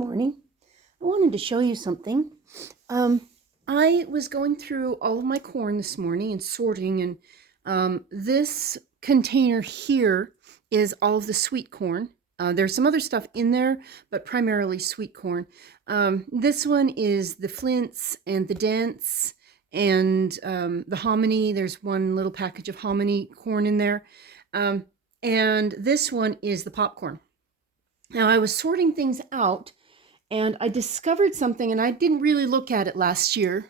morning. I wanted to show you something. I was going through all of my corn this morning and sorting, and this container here is all of the sweet corn. There's some other stuff in there, but primarily sweet corn. This one is the flints and the dents and the hominy. There's one little package of hominy corn in there. And this one is the popcorn. Now, I was sorting things out and I discovered something, and I didn't really look at it last year.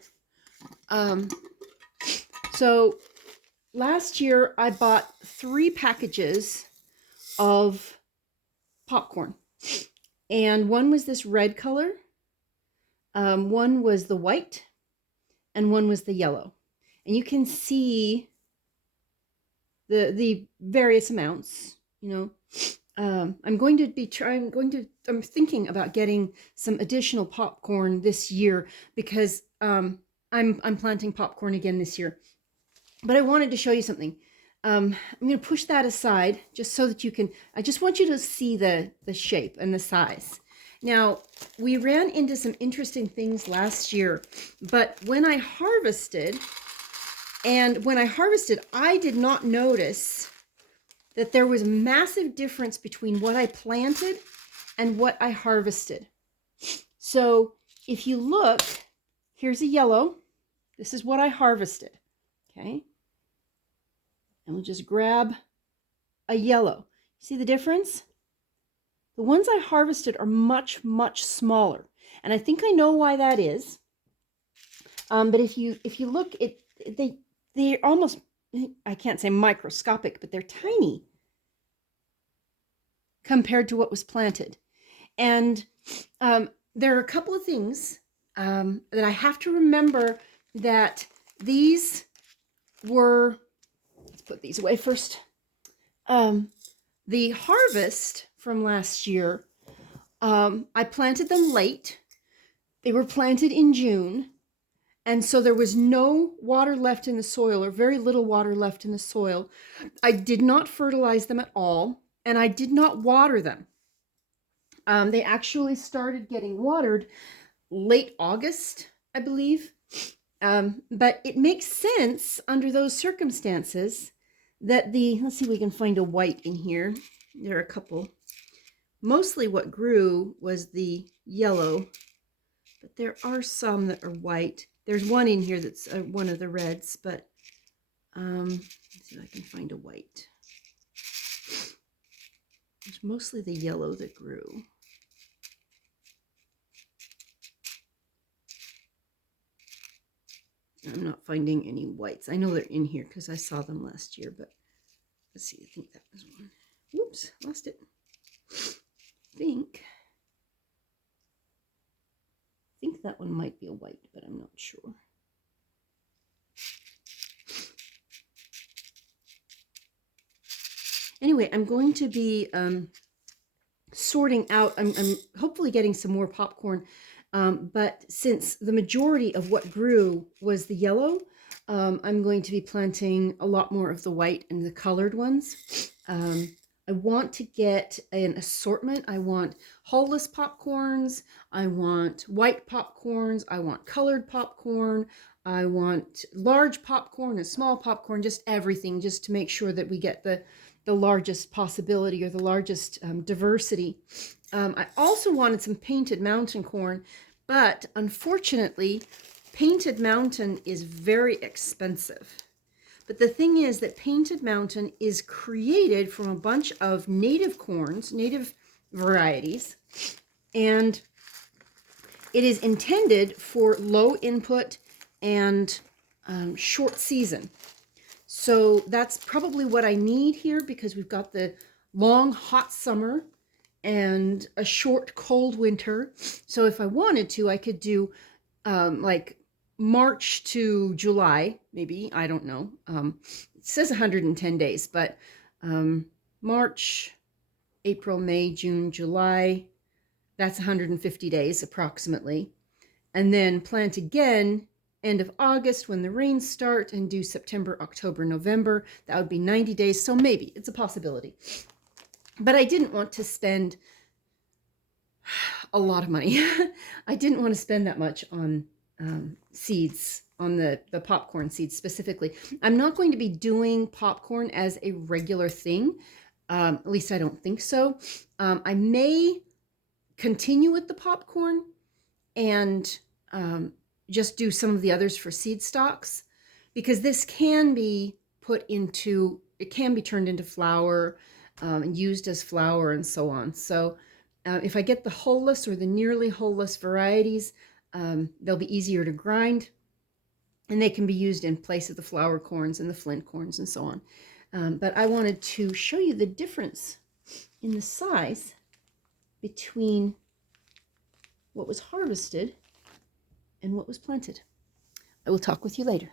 So last year I bought 3 packages of popcorn, and one was this red color, one was the white, and one was the yellow. And you can see the various amounts, you know. I'm thinking about getting some additional popcorn this year because I'm planting popcorn again this year. But I wanted to show you something. I'm going to push that aside just so that you can, I just want you to see the shape and the size. Now, we ran into some interesting things last year, but when I harvested, I did not notice that there was a massive difference between what I planted and what I harvested. So if you look, here's a yellow. This is what I harvested, okay? And we'll just grab a yellow. See the difference? The ones I harvested are much, much smaller. And I think I know why that is. But if you look, they're almost, I can't say microscopic, but they're tiny compared to what was planted. And there are a couple of things that I have to remember, that these were, let's put these away first. The harvest from last year, I planted them late. They were planted in June. And so there was no water left in the soil, or very little water left in the soil. I did not fertilize them at all, and I did not water them. They actually started getting watered late August, I believe. But it makes sense under those circumstances that let's see if we can find a white in here. There are a couple. Mostly what grew was the yellow, but there are some that are white. There's one in here that's one of the reds, but let's see if I can find a white. It's mostly the yellow that grew. I'm not finding any whites. I know they're in here because I saw them last year, but let's see. I think that was one. Whoops, lost it. I think that one might be a white, but I'm not sure. Anyway, I'm going to be sorting out. I'm hopefully getting some more popcorn, but since the majority of what grew was the yellow, I'm going to be planting a lot more of the white and the colored ones. I want to get an assortment. I want hull-less popcorns. I want white popcorns. I want colored popcorn. I want large popcorn and small popcorn, just everything, just to make sure that we get the largest possibility, or the largest diversity. I also wanted some painted mountain corn, but unfortunately, painted mountain is very expensive. But the thing is that painted mountain is created from a bunch of native corns, native varieties, and it is intended for low input and short season. So that's probably what I need here, because we've got the long hot summer and a short cold winter. So if I wanted to, I could do like March to July, maybe, I don't know. It says 110 days, but March, April, May, June, July, that's 150 days approximately. And then plant again end of August when the rains start, and do September, October, November. That would be 90 days. So maybe it's a possibility. But I didn't want to spend A lot of money. I didn't want to spend that much on seeds, on the popcorn seeds specifically. I'm not going to be doing popcorn as a regular thing. At least I don't think so. I may continue with the popcorn and just do some of the others for seed stocks, because this can be it can be turned into flour and used as flour and so on. So if I get the wholeless or the nearly wholeless varieties, they'll be easier to grind, and they can be used in place of the flour corns and the flint corns and so on. But I wanted to show you the difference in the size between what was harvested and what was planted. I will talk with you later.